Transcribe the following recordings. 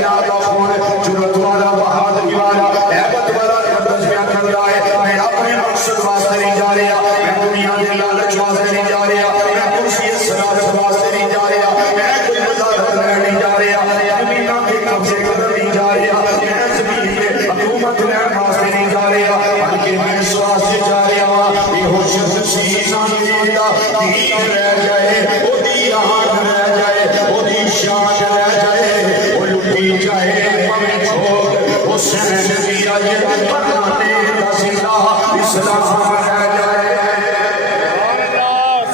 کائنات کا خون جرت والا بہادری والا ہیبت والا قدس بیان کر رہا ہے میں اپنے مقصد واسطے نہیں جا رہا میں دنیا کے لالچ واسطے نہیں جا رہا میں کرسی صدارت واسطے نہیں جا رہا میں کوئی وزارت لینے نہیں جا رہا زمینوں کے قبضے کرنے نہیں جا رہا میں زمین پہ حکومت لینے واسطے نہیں جا رہا بلکہ میں اس واسطے جا رہا ہوں یہ ہو شخص انسان کا دین رہ جائے وہ دی آن رہ جائے وہ دی شان رہ جائے وہ لٹی جائے ہمیں چھوڑ حسین کی آیت بنانے کا زندہ اسلام رہ جائے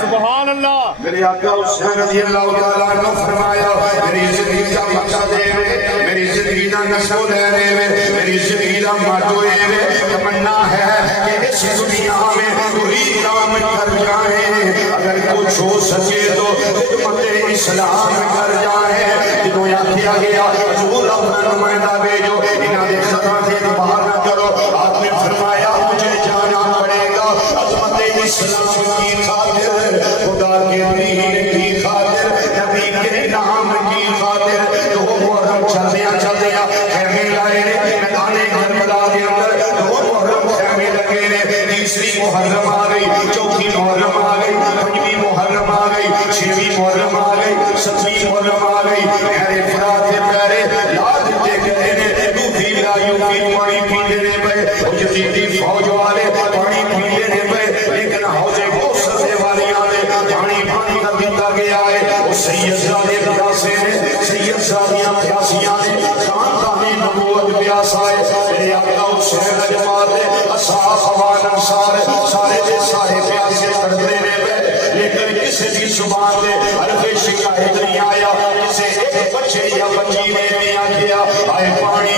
سبحان اللہ میرے آقا حسین رضی اللہ تعالیٰ عنہ فرمایا میری زندگی کا مقصد ہے میری زندگی کا نسل ہے میری زندگی کا ماتو ہے تمنا ہے کہ اس دنیا میں کوئی کام کر جائے اگر کچھ ہو سکے تو خدمت اسلام کر جائے جنہوں یاد کیا گیا حضور اپنا نمائندہ بھیجو انہاں دے خطا سے باہر نہ کرو آپ نے فرمایا مجھے جانا پڑے گا عظمت اسلام کی خاطر خدا کے دین کی خاطر نبی کے نام کی خاطر تو محرم چلدیا خیمے لائے میدان کربلا کے اندر دو محرم خیمے لگے نے تیسری محرم آ گئی چوتھی محرم آ گئی پنجویں محرم آ گئی چھویں محرم آ گئی ستویں محرم آ گئی میرے فرات کے پیرے لاد دیتے گئے نے دوسری لائیوں کی پانی پینے نے پہ وہ جدیدی فوج والے پانی پینے نے پہ لیکن حوضے کو سزے والی آنے پانی پانی کا دیتا گیا ہے وہ سید زادے پیاسے نے سید زادیاں پیاسیاں نے خاندانی نبوت پیاسا ہے میرے آقا حسین جماعت اصحاب خوان انصار سارے دے سارے پیاسے کرتے نے پہ لیکن کسی بھی زبان دے حرف شکایت نہیں آیا کسی ایک بچے یا بچی نے نہیں آگیا آئے پانی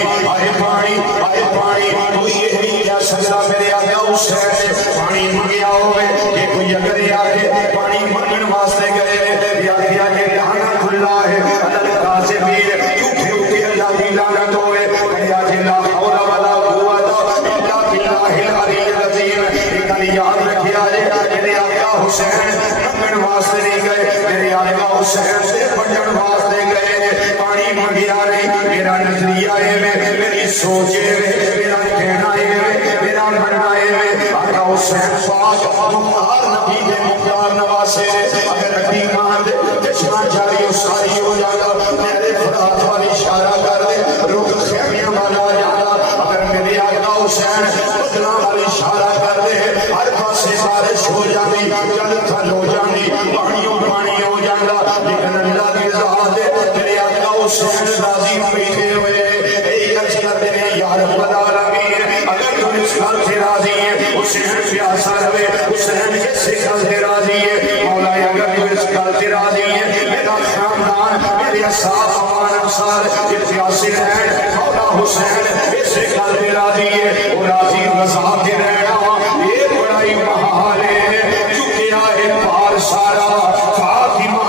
کوئی یہ نہیں کیا سکتا میرے آقا حسین نے پانی مانگیا ہوئے کہ کوئی اگر آگے پانی مانگن واسطے گئے یا کیا کہ لعنت اللہ ہے اللہ قاسمین جھوٹے ہوتے اللہ کی لعنت ہوئے کہیا کہ لا حول ولا قوت الا باللہ العلی العظیم لیکن یاد رکھیا ہے میرے آقا حسین مانگن واسطے نہیں گئے میرے آقا حسین سے پڑھن واسطے گئے پانی مانگیا نہیں میرا نظریہ ہے میری سوچ ہے میرا کہنا ہے میرا مرنا ہے آقا حسین پاک مختار نبی نے مختار نواسے اگر اڈی مان دے جشنا جاری و ساری ہو جانا میرے فرات والی اشارہ کر دے رک خیمیاں والا جانا اگر میرے آقا حسین بدلا والی اشارہ کر دے ہر پاسے بارش ہو جانی جل تھل ہو جانی پانی ہو جانا لیکن اللہ کی ذات دے میرے آقا حسین راضی بیٹھے ہوئے ایک اچھا دینے یا رب العالمین اگر تم اس گھر سے راضی ہے حسین پیاسا رہے حسین کسی گھر سے راضی ہے مولا اگر تم اس گھر سے راضی ہے میرا خاندان میرے اصحاب خوان انصار یہ پیاسے ہیں مولا حسین کسی گھر سے راضی ہے وہ راضی رضا کے رہنا یہ بڑائی محال ہے چکے آئے پار سارا فاطمہ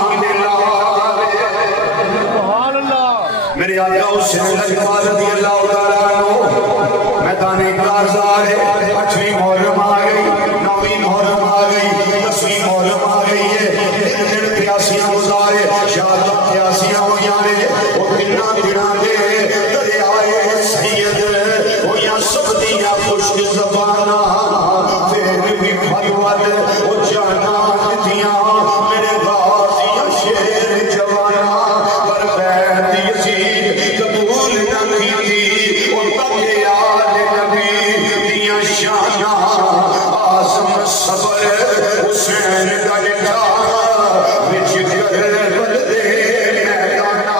میرے آقا حسین رضی اللہ تعالیٰ عنہ میدان کارزار ہے اٹھویں محرم آ گئی نویں محرم آ گئی دسویں محرم آ گئی ہے دن پیاسیاں گزارے شہادت پیاسیاں ہو جانے وہ دنہ دنہ دے دریائے سید وہ یا سب دیا خشک زبانہ پھر بھی بھائیوات وہ جانا دیا میرے غازی شیر جوانا پر بیت یزید قبول نہ کی وہ تک یاد نبی دیا شانہ آزم صبر حسین کا لکھا بچ کر بلدے میدانا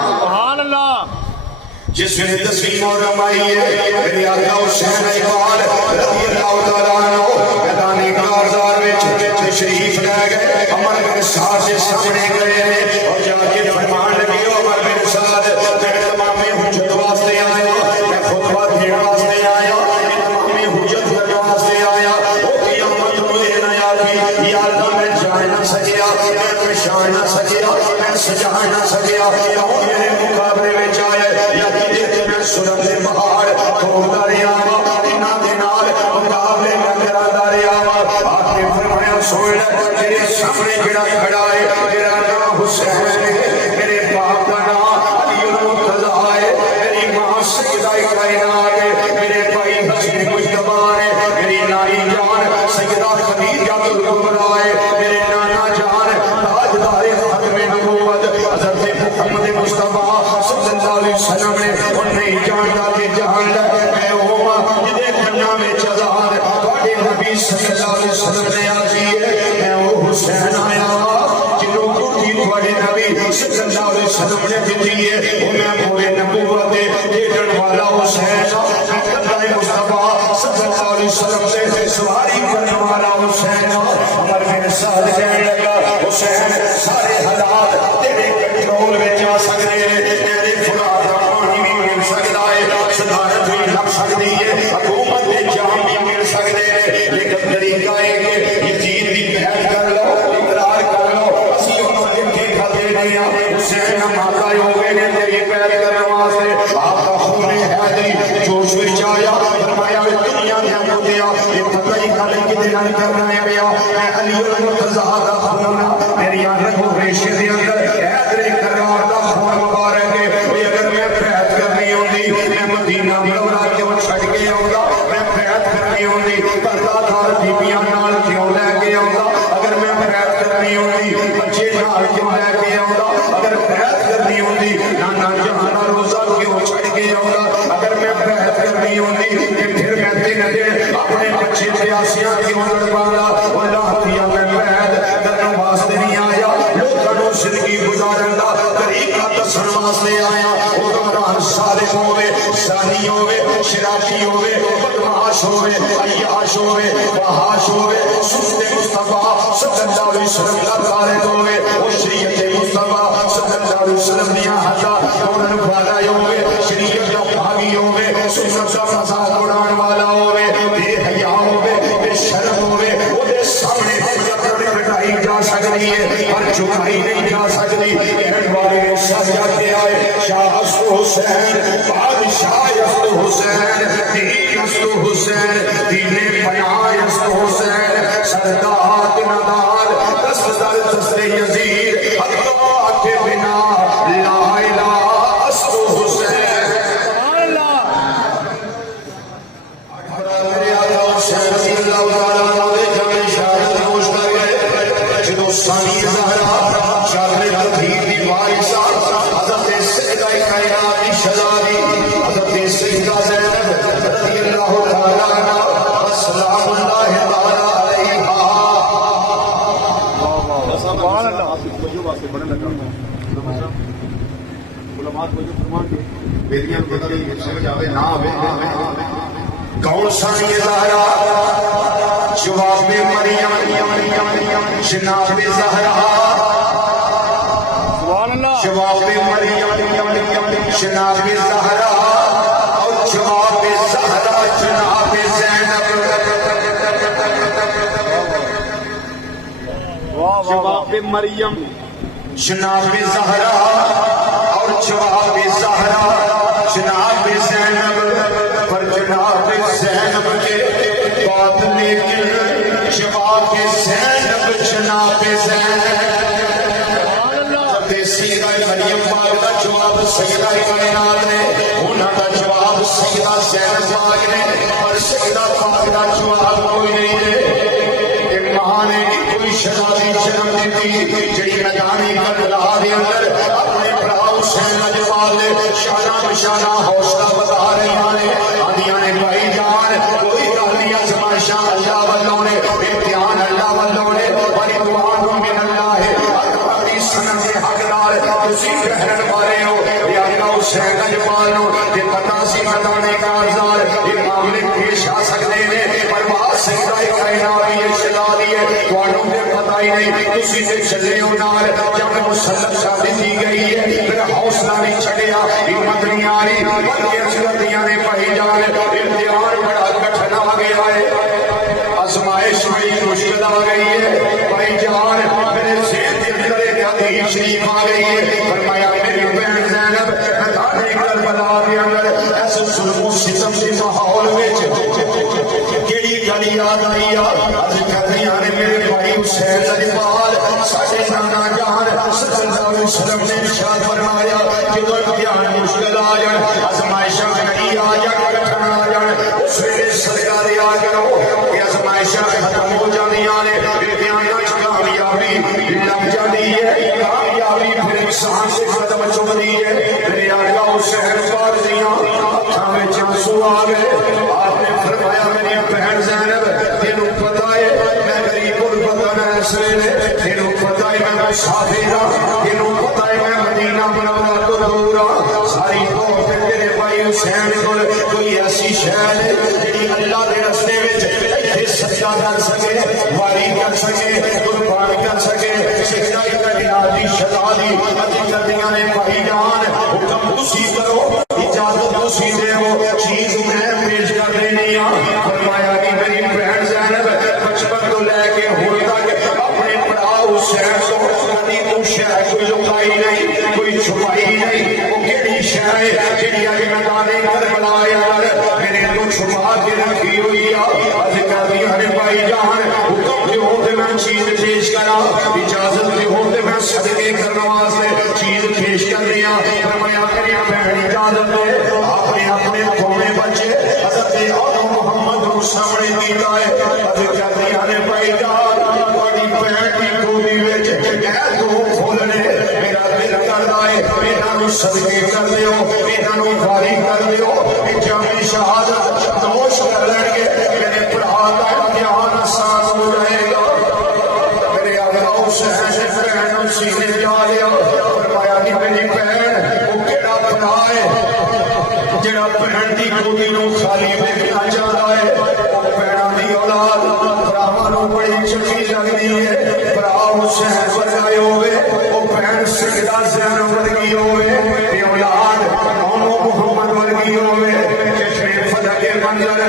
سبحان اللہ جس میں 10ویں محرم آئی ہے میرے آقا حسین اقبال رضی اللہ تعالیٰ عنہ میدان کارزار میں تشریف لے گئے عمر بن سعد سے سامنے گئے اور جا کے فرمان لگی عمر بن سعد میں تمام حجت واسطے آیا میں خطبہ دین واسطے آیا میں تمام حجت کرنے واسطے آیا وہ قیامت مجھے نہ آتی یا اللہ میں جائے نہ سکیا میں پشان نہ سکیا میں سجا نہ سکیا کہوں میرے مقابلے میں جائے یا کہ میں سنت بہار تو دریاوا انہاں دے نال مقابلے میں کرا دریاوا آپ نے فرمایا سن لے تیرے سامنے جڑا کھڑا ہے تیرا نام حسین ہے میرے باپ کا نام علی المرتضی کائنات میرے بھائی حسین مجتبی نے میری نانی جان سیدہ خدیجہ الکبریٰ میرے نانا جان تاجدار ختم نبوت حضرت محمد مصطفیٰ صلی اللہ علیہ وسلم نے ان نہیں جانتا کہ جان لے میں ہوا جدے کھنا میں چزار توڑے نبی صلی اللہ علیہ وسلم نے آجی ہے میں وہ حسین آیا جنہوں کو کی توڑے نبی صلی اللہ علیہ وسلم نے دیتی ہے وہ میں پورے نبوت دیکھن والا حسین اللہ مصطفیٰ صلی اللہ علیہ وسلم سے سواری کرنے والا حسین عمر بن سعد کہنے لگا حسین سارے حالات تیرے کنٹرول میں جا سکتے ہیں تیرے فرات کا پانی بھی مل سکتا ہے صدارت بھی لگ سکتی ہے حکومت کے جام بھی مل سکتے ہیں لیکن طریقہ ہے کہ یہ چیز بھی بیعت کر لو اقرار کر لو اسی انہوں نے دیکھا دے دیا حسین ہم آتا ہی ہوئے کہ تیری بیعت کرنے واسطے آپ کا خون حیدری جوش وچ آیا فرمایا دنیا نے ہم دیا یہ پتہ ہی کر کے دینا کرنا ہے بیا میں علی المرتضیٰ کا خون میری آنکھ کو ریشے دے اندر حیدری کرار دا خون مبارک ہے اگر میں بیعت کرنی ہوندی میں مدینہ منورہ کیوں چھڈ کے آؤں میں بیعت کرنی ہوندی پردہ دار بیبیاں نال کیوں لے کے آؤں اگر میں بیعت کرنی ہوندی بچے نال کیوں لے کے آؤں اگر بیعت کرنی ہوندی نانا جہاں روزہ کیوں چھڈ کے آؤں اگر میں بیعت کرنی ہوندی کہ پھر میں دن دن اپنے بچے پیاسیاں کیوں لڑوانا اللہ دیا میں بیعت کرنے واسطے نہیں آیا لوگوں کو زندگی گزارن دا طریقہ دسن واسطے آیا حکمران صالح ہوئے ثانی ہوئے شرافی ہوئے بدمعاش ہوئے عیاش ہوئے فحاش ہوئے سنت مصطفیٰ صلی اللہ علیہ وسلم کا طارد ہوئے وہ شریعت مصطفیٰ صلی اللہ علیہ وسلم دیا حتا دونن والا ہوئے شریعت کا پاگی ہوئے سنت کا مذاق اڑان والا ہوئے بے حیا ہوئے بے شرم ہوئے وہ دے سامنے جبرن بٹائی جا سکتی ہے پر چکائی نہیں جا سکتی کہن والے سجا کے آئے شاہ اسد حسین بادشاہ اسد حسین دین اسد حسین دین پناہ اسد حسین سردار ندار دست در دست یزید اللہ کے بنا لا الہ اسد حسین سبحان اللہ میرے آقا حسین رضی اللہ تعالیٰ عنہ جب شہادت نوش کر گئے جدو ثانی زہرا شاہد الحدید دی وارثہ حضرت سیدہ کائنات کی شہزادی حضرت سیدہ زینب رضی اللہ تعالیٰ عنہ سلام اللہ تعالیٰ علیہا سبحان اللہ بیٹیاں کو پتہ نہیں سمجھ آوے نہ آوے کون ثانی زہرا جواب مریم جناب زہرا سبحان اللہ جواب مریم جناب زہرا اور جواب زہرا جناب زینب واہ واہ جواب مریم جناب زہرا اور جواب زہرا جناب زینب پر جناب زینب کے بعد لیکن جواب زینب جناب زینب سیدہ مریم پاک کا جواب سیدہ کائنات نے انہاں کا جواب سیدہ زینب پاک نے اور سیدہ پاک کا جواب کوئی نہیں ہے ماں نے کوئی شہزادی جنم دیتی جڑی میدانی کربلا دے اندر اپنے بھرا حسین اجوال نے شانہ بشانہ حوصلہ بتا رہی نے آدیاں نے بھائی جان کوئی گالی ازمائشاں اللہ والوں نے امتحان اللہ والوں نے ورضوان من اللہ اکبر سنم کے حقدار تسی کہن والے ہو یا حسین اجوال نو کہ پتہ سی میدانی کارزار یہ معاملے پیش آ سکتے ہیں پرواز سیدہ کائنات یہ چلا دیے توانوں کے پتہ ہی نہیں تسی سے چلے ہو نال جب مسلط شادی دی گئی ہے پھر حوصلہ نہیں چھڑیا ہمت نہیں آ رہی بلکہ چلتیاں نے پڑھی جان امتحان بڑا کٹھن آ گیا ہے آزمائش بڑی مشکل آ گئی ہے بھائی جان میرے ذہن کے اندر ایک حدیث شریف آ گئی ہے فرمایا میری بہن زینب میدان کربلا کے اندر ایسے ظلم و ستم کے ماحول وچ کیڑی گل یاد آئی اج کہندے نے میرے بھائی حسین اجوال ساڈے نانا جان صلی اللہ علیہ وسلم نے ارشاد فرمایا کہ کوئی امتحان مشکل آ جان آزمائشاں کئی آ جان کٹھن آ جان اس ویلے صدقہ دیا کرو کہ آزمائشاں ختم ہو جانیاں نے امتحاناں وچ کامیابی لگ جاتی ہے کامیابی پھر انسان سے قدم چومتی ہے میرے آقا حسین پاک دیاں اکھاں وچ آنسو آ گئے آپ نے فرمایا میری بہن زینب تینوں پتہ ہے میں غریب غربت میں اس ویلے تینوں پتہ ہے میں مسافر ہاں تینوں پتہ ہے میں مدینہ منورہ تو دور ہاں ساری بہت تیرے بھائی حسین کول کوئی ایسی شے ہے جڑی اللہ دے رستے وچ ایتھے سجدہ کر سکے واری کر سکے قربان کر سکے سجدہ کائنات دی شدا دی اج کردیاں نے بھائی جان حکم تسی کرو اجازت تسی دیو چیز میں پیش کر دینی ہاں فرمایا کہ میری بہن زینب بچپن تو لے کے ہن تک اپنے بڑا حسین تو کبھی کوئی شے کوئی لکائی نہیں کوئی چھپائی نہیں وہ کیڑی شے ہے جڑی اج میدان کربلا میرے کو چھپا کے رکھی ہوئی اج کبھی ہر بھائی جان حکم جو تے میں چیز پیش کرا اجازت جو تے میں صدقے کرنے واسطے چیز پیش کر دیا فرمایا میری بہن اجازت دے اپنے اپنے قومے بچے حضرت محمد کو سامنے کیتا ہے اج کبھی ہر بھائی جان تہاڈی بہن دی گودی وچ اے دو کھولنے میرا دل کردا ہے انہاں نوں صدقے کر دیو انہاں نوں واری کر دیو جامع شہادت نوش کر لیں گے میرے بڑھا کا امتحان آسان ہو جائے گا میرے آقا حسین بہن سینے لا لیا فرمایا کہ میری بہن وہ کیڑا بڑا ہے جڑا بہن دی گودی نوں خالی دیکھنا چاہتا ہے وہ بہناں دی اولاد بھراواں نوں بڑی چنگی لگدی ہے بھرا حسین ورگا ہوے وہ بہن سیدہ زینب ورگی ہوے تے اولاد محمد ورگی ہوے منظر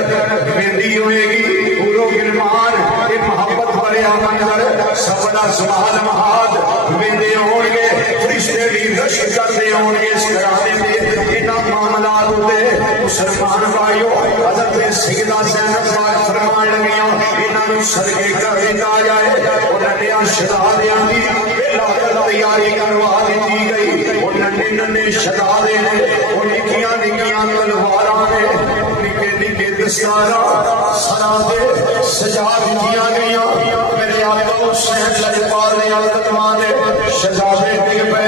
بندی ہوئے گی پورو گلمان یہ محبت بھریا منظر سبلا سبحان مہاد بندے ہون گے فرشتے بھی رشک کرتے ہون گے اس گھرانے میں انہاں معاملات ہوتے مسلمان بھائیو حضرت سیدہ زینب پاک فرمان لگیاں انہاں نوں صدقے کر دیتا جائے انہاں نے شہادیاں دی پہلا کر تیاری کروا دی گئی انہاں نے شہادے نے وہ نکیاں نکیاں تلواراں نے دستاراں سراندے سجا دیا گیا میرے آقا حسین لجپال نے قدماں دے شہزادے ڈگ پے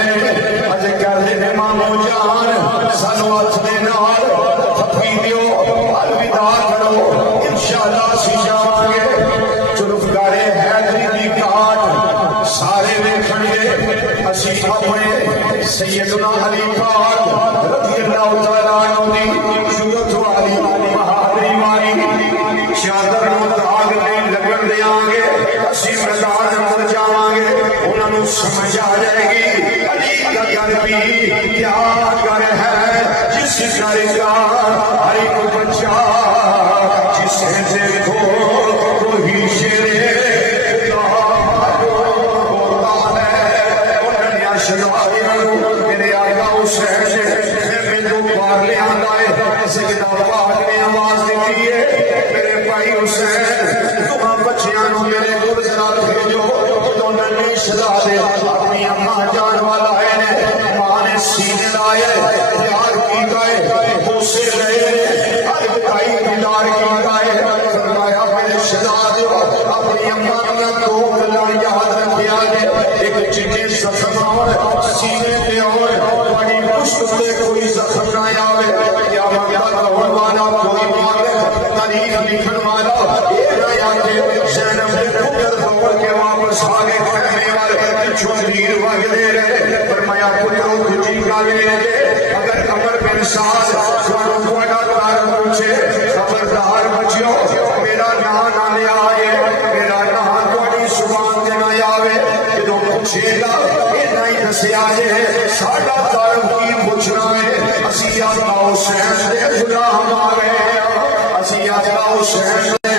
اج کہندے نے مامو جان سانو ہاتھ دے نال تھپی دیو الوداع کرو انشاءاللہ اسی جاواں گے چلفگارے حیدری دی کاٹ سارے ویکھن گے اسی اپنے سیدنا علی پاک رضی اللہ تعالیٰ عنہ دی صورت والی چادر نوں داغ نہیں لگن دیاں گے اسی میدان اندر جاواں گے انہاں نوں سمجھ آ جائے گی علی کا گھر بھی کیا گھر ہے جس گھر کا ہر ایک بچہ جسے دیکھو وہی شیر ہوتا ہے انہاں نے شہادیاں نوں میرے آقا حسین نے جو پار لے آندا ہے سیدنا پاک نے آواز دی ہے بھائی حسین تمہاں بچیاں نوں میرے کول ذرا بھیجو دونوں نے شہزادے اپنی اماں جان والا ہے ماں نے سینے لائے پیار کیتا ہے بوسے لئے ہر بھائی دیدار کیتا ہے فرمایا میرے شہزادے اپنی اماں نوں دو گلاں یاد رکھیا جے ایک چٹے زخم اور سینے تے اور بڑی پشت تے کوئی زخم نہ آوے کیا مطلب ہون والا کوئی مالک تاریخ لکھن والا یہ نہ آتے زینب نے پتر دوڑ کے واپس آگے کرنے والے چھوٹیر وگلے رہے فرمایا پتروں کچھی گالے رہے اگر قبر بن ساز سوانوں کوڑا دار پوچھے خبردار بچیوں میرا نام نہ لے آئے میرا نام توڑی زبان دے نہ آوے جدوں پوچھے گا یہ نہیں دسیا جے ساڈا تعلق کی پوچھنا ہے اسی آقا حسین دے غلام آ گئے اسی آقا حسین دے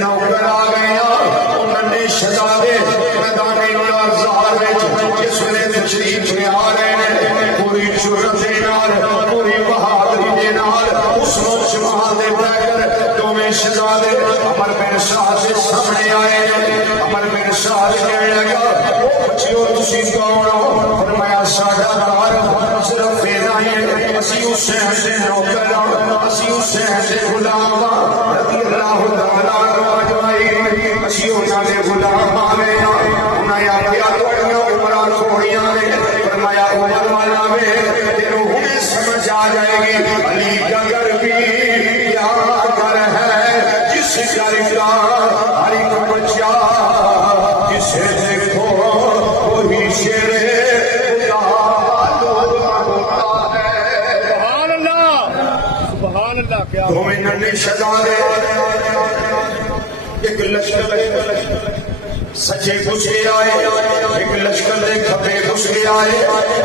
نوکر آ گئے انہوں نے شہزادے میدان الازہر وچ جس ویلے تشریف لے آ رہے ہیں پوری جرأت دے نال پوری بہادری دے نال اس وقت جمال دے کر دوویں شہزادے عمر بن سعد دے سامنے آئے عمر بن سعد کہنے لگا بچیو تسی کون ہو فرمایا ساڈا کار صرف دینا ہے اسی اسی حسین سے نوکر اسی حسین سے غلام رضی اللہ تعالیٰ عنہ اسی انہاں دے غلام آوے انہاں آکھیا تھوڑیاں عمراں تھوڑیاں نے فرمایا عمر والا وے تینوں ہمیں سمجھ آ جائے گی علی کا گھر بھی کیا گھر ہے جس گھر کا ہر ایک بچہ جسے دیکھو وہی شیر ایک لشکر سچے گھس کے آئے ایک لشکر دے کھپے گھس کے آئے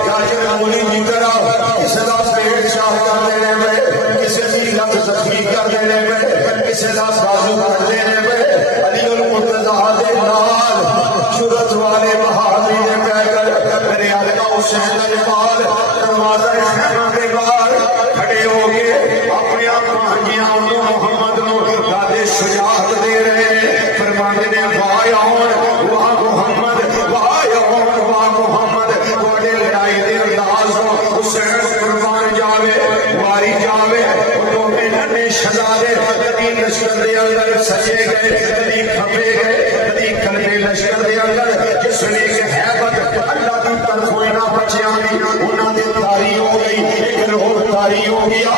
راجر مولی کی طرح کسی دا پیٹ شاہ کر دینے میں کسی کی لت زخمی کر دینے میں کسی دا بازو کر دینے میں علی المرتضیٰ دے نال جرأت والے بہادری نے کہہ کر میرے آقا حسین کے بال دروازہ خیمہ کے باہر کھڑے ہو کے اپنے آنکھیاں محمد نو دادے شجاعت دے رہے ہیں فرماتے نے واہ محمد واہ محمد بڑے لڑائی دے انداز حسین قربان جاوے واری جاوے تو میں ننے شہزادے کبھی لشکر دے اندر سجے گئے کبھی کھپے گئے کبھی کلے لشکر دے اندر جس نے کہ حیبت اللہ کی طرف نہ بچیا انہوں نے تاری ہو گئی ایک روح تاری ہو گیا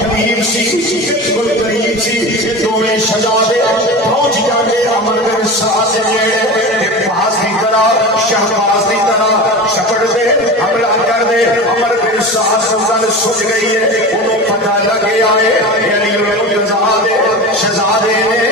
قریب سی بالکل قریب سی دونوں شہزادے پہنچ جاتے امر بن سعد جڑے پاس کی طرح شہباز کی طرح شپڑ دے حملہ کر دے امر بن سعد گل سج گئی ہے انہوں پتہ لگ گیا ہے علی المرتضیٰ دے شہزادے نے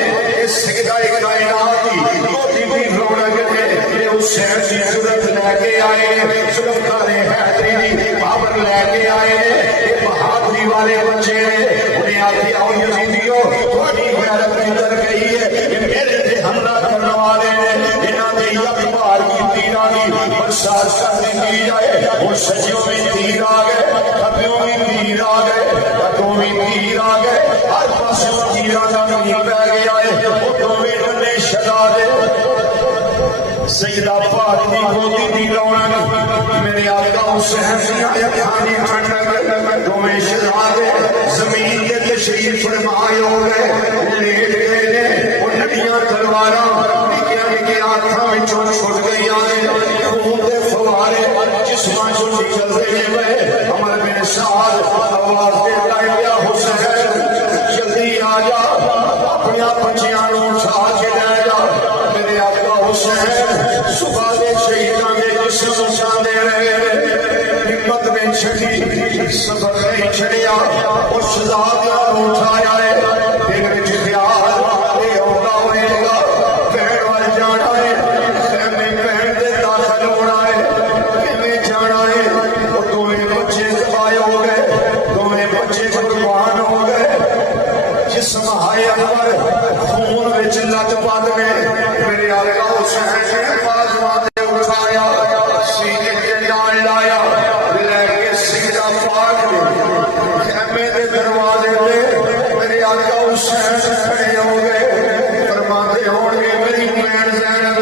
اس سجدہ کائنات کی موتی بھی رونق ہے یہ حسین کی جرأت لے کے آئے ذوالفقار حیدری دی بابر لے کے آئے یہ بہادری والے بچے انہیں آتی آؤ یزیدیو تھوڑی غیرت اندر گئی ہے یہ میرے تے حملہ کرنے والے نے انہاں نے یک بار کی تیرہ کی برسات کرنے کی جائے وہ سجیوں میں تیر آ گئے کھپیوں میں تیر آ گئے کٹوں میں تیر آ گئے ہر پاسے تیرہ کا نہیں پہ گیا ہے وہ دونوں نے شہزادے سیدہ پاک دی گودی دی رونق میرے آقا حسین سے آیا کھانی ٹھنڈک دونوں شہزادے زمین کے تشریف فرمائے ہو گئے لیٹ گئے نے وہ نڑیاں تلواراں نکے آنکھاں میں چھوٹ گئی آئے خون دے فوارے جسماں جو نکل رہے ہوئے عمر بن سعد آواز دیتا ہے حسین جلدی آ جا اپنے بچیاں نوں اٹھا کے لے جا میرے آقا حسین صبح دے شہیداں دے جسم اٹھاندے رہے ہمت میں چھڑی صبر نہیں چھڑیا اور شہزادیاں نوں اٹھایا ہے دل وچ پیار اے ہوگا ہوئے گا بہن وال جانا ہے خیمے بہن دے داخل ہونا ہے کیویں جانا ہے وہ دونوں بچے ذبح ہو گئے دونوں بچے قربان ہو گئے جسم ہائے اکبر خون وچ لت پت میں میرے آقا حسین نے بازواں تے اٹھایا سینے تے ڈال لایا لے کے سیدہ پاک خیمے دے دروازے تے میرے آقا حسین کھڑے ہو گئے فرماتے ہون گے میری بہن زینب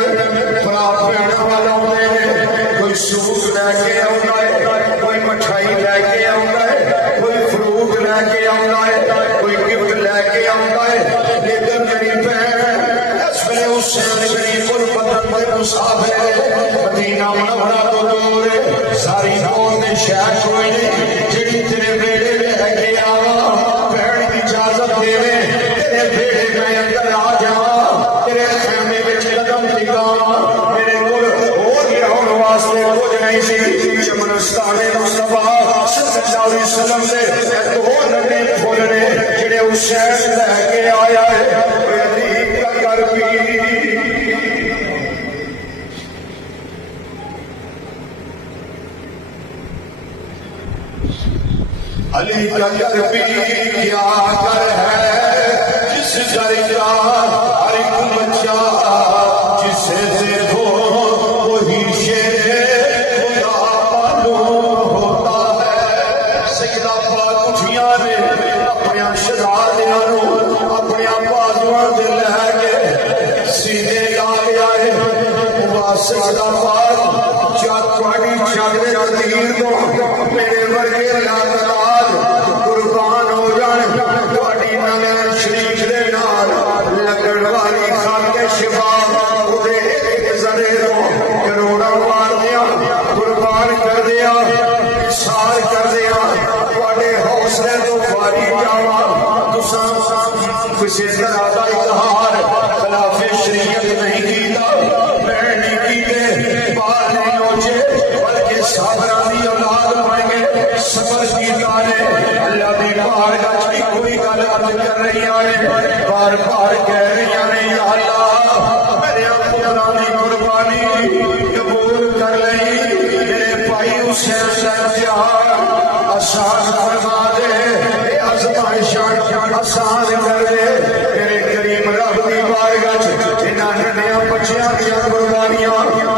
بھرا بہن والا ہوندے نے کوئی سوٹ لے کے آوندا ہے کوئی مٹھائی لے کے آوندا ہے کوئی فروٹ لے کے آوندا ہے کوئی گفٹ لے کے آوندا ہے لیکن میری بہن اس ویلے حسین شریف الوطن دے مسافر مدینہ منورہ تو دور ساری قوم دے شہر کوئی نہیں جڑی تیرے بیڑے لے کے آواں بہن کی اجازت دے تیرے بیڑے میں اندر آ جاواں تیرے خیمے وچ قدم ٹکاواں میرے کول ہور لہون واسطے کچھ نہیں سی چمنستان مصطفیٰ صلی اللہ علیہ وسلم دے دو نبی کھولنے جڑے حسین لے کے آیا ہے علی کا گھر بھی علی کا گھر بھی کیا گھر ہے جس گھر کا ہر ایک بچہ جسے دیکھو وہی شیر خدا معلوم ہوتا ہے سیدہ پاک اٹھیاں نے اپنے شہزادیاں نوں اپنے بازواں تے لے کے سیدھے لا کے آئے وہ سیدہ پاک جا تہاڈی جگ دے تیر تو میرے ورگے لاتراج کسی طرح کا اظہار خلاف شریعت نہیں کیتا، میں نہیں کیتے، بال نہیں نوچے، بلکہ صابران دی اولاد بن کے صبر کیتا نے۔ اللہ دی بارگاہ وچ کوئی گل عرض کر رہی نے، بار بار کہہ رہی نے، یا اللہ میرے پتراں دی قربانی قبول کر لئی، میرے بھائی حسین دا امتحان آسان فرما دے، اے آزمائشاں آسان کر دے، میرے کریم رب دی بارگاہ وچ انہاں ننھیاں بچیاں دیاں قربانیاں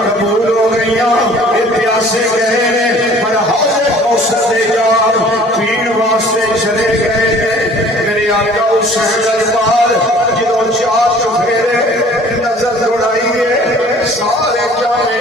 قبول ہو گئیاں۔ اے پیاسے گئے نے پر حوض کوثر دے جام پین واسطے چلے گئے نے۔ میرے آقا حسین دربار جدوں چار چفیرے نظر دوڑائیے، سارے جامے